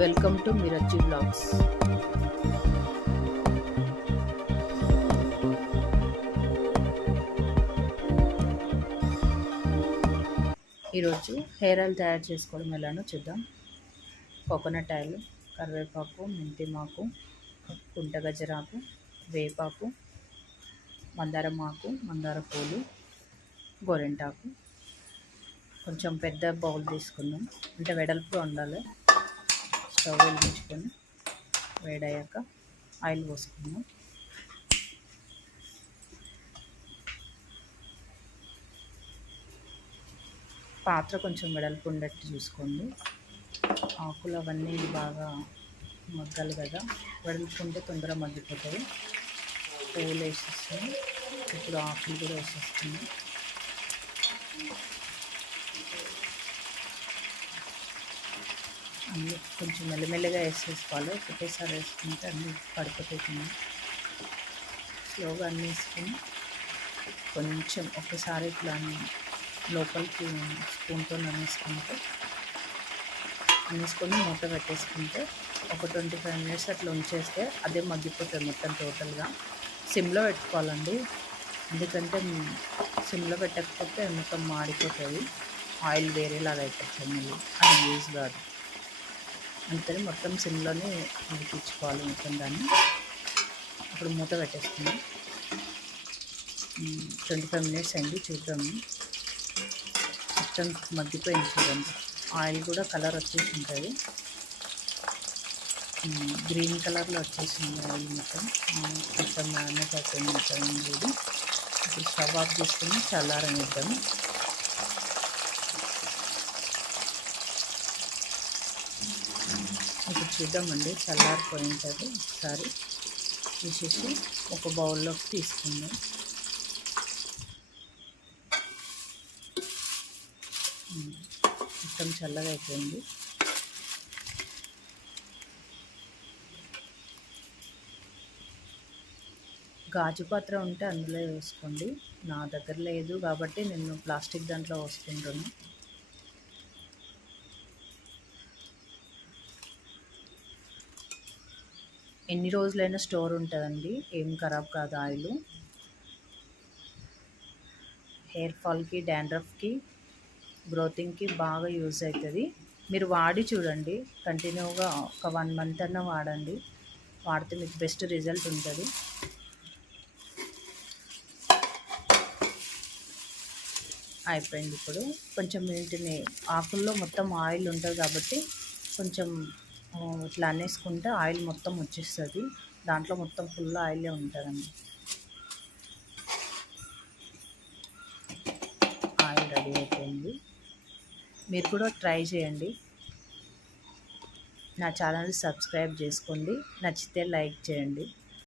Welcome to మిరజ్జీ blogs. ఈరోజు hair oil తయారు చేసుకోవడం ఎలానో చూద్దాం. కోకోనట్ ఆయిల్, కరివేపాకు, మెంతిమాకు, కుంటగజరాకు, వేపాకు, మందారమాకు, మందార పూలు, గోరింటాకు. కొంచెం పెద్ద బౌల్ తీసుకుందాం, అంటే వెడల్పుగా ఉండాలి. స్టవ్ వెలిగించుకొని వేడయ్యాక ఆయిల్ పోసుకుందాం. పాత్ర కొంచెం వెడల్పు ఉండేట్టు చూసుకోండి. ఆకులు అవన్నీ బాగా మగ్గాలి కదా, వెడల్పుంటే తొందరగా మగ్గిపోతాయి. పువ్వులు వేసేస్తాం, ఇప్పుడు ఆకులు కూడా వేసేస్తున్నాం. అన్నీ కొంచెం మెల్లమెల్లగా వేసేసుకోవాలి, ఒకటేసారి వేసుకుంటే అన్నీ పడిపోతాయి. స్లోగా అన్నీ వేసుకొని కొంచెం ఒకసారి ఇట్లా లోపలికి స్పూన్తో అనేసుకొని మూత పెట్టేసుకుంటే ఒక 25 మినిట్స్ అట్లా ఉంచేస్తే అదే మగ్గిపోతుంది మొత్తం టోటల్గా. సిమ్లో పెట్టుకోవాలండి, ఎందుకంటే సిమ్లో పెట్టకపోతే మొత్తం మాడిపోతుంది, ఆయిల్ వేరేలాగా అయిపోతుంది, మళ్ళీ అది యూజ్ కాదు. అందుకని మొత్తం సిమ్లోనే ఉడికించుకోవాలి మొత్తం దాన్ని. ఇప్పుడు మూత పెట్టేసుకున్నాం. 25 మినిట్స్ అయింది, చూద్దాము. మొత్తం మగ్గిపోయింది చూడండి, ఆయిల్ కూడా కలర్ వచ్చేసి ఉంటుంది, గ్రీన్ కలర్లో వచ్చేసింది ఆయిల్ మొత్తం. మొత్తం మ్యారినేట్ అయిపోయింది మొత్తం లేదు. ఇప్పుడు స్టవ్ ఆఫ్ చేసుకుని చల్లారనిద్దాము. ఇప్పుడు చూద్దామండి, చల్లారిపోయి ఉంటుంది. ఒకసారి తీసేసి ఒక బౌల్లోకి తీసుకుందాం. మొత్తం చల్లగా అయిపోయింది. గాజు పాత్ర ఉంటే అందులో వేసుకోండి, నా దగ్గర లేదు కాబట్టి నేను ప్లాస్టిక్ దాంట్లో వేసుకుంటాను. ఎన్ని రోజులైనా స్టోర్ ఉంటుందండి, ఏం ఖరాబ్ కాదు ఆయిల్. హెయిర్ ఫాల్కి, డాండ్రఫ్కి, గ్రోతింగ్కి బాగా యూజ్ అవుతుంది. మీరు వాడి చూడండి, కంటిన్యూగా ఒక 1 మంత్ అన్నా వాడండి, వాడితే మీకు బెస్ట్ రిజల్ట్ ఉంటుంది. అయిపోయింది. ఇప్పుడు కొంచెం వీటిని ఆకుల్లో మొత్తం ఆయిల్ ఉంటుంది కాబట్టి కొంచెం ఇట్లా అనేసుకుంటే ఆయిల్ మొత్తం వచ్చేస్తుంది, దాంట్లో మొత్తం ఫుల్ ఆయిలే ఉంటుందండి. ఆయిల్ రెడీ అయిపోయింది, మీరు కూడా ట్రై చేయండి. నా ఛానల్ సబ్స్క్రైబ్ చేసుకోండి, నచ్చితే లైక్ చేయండి.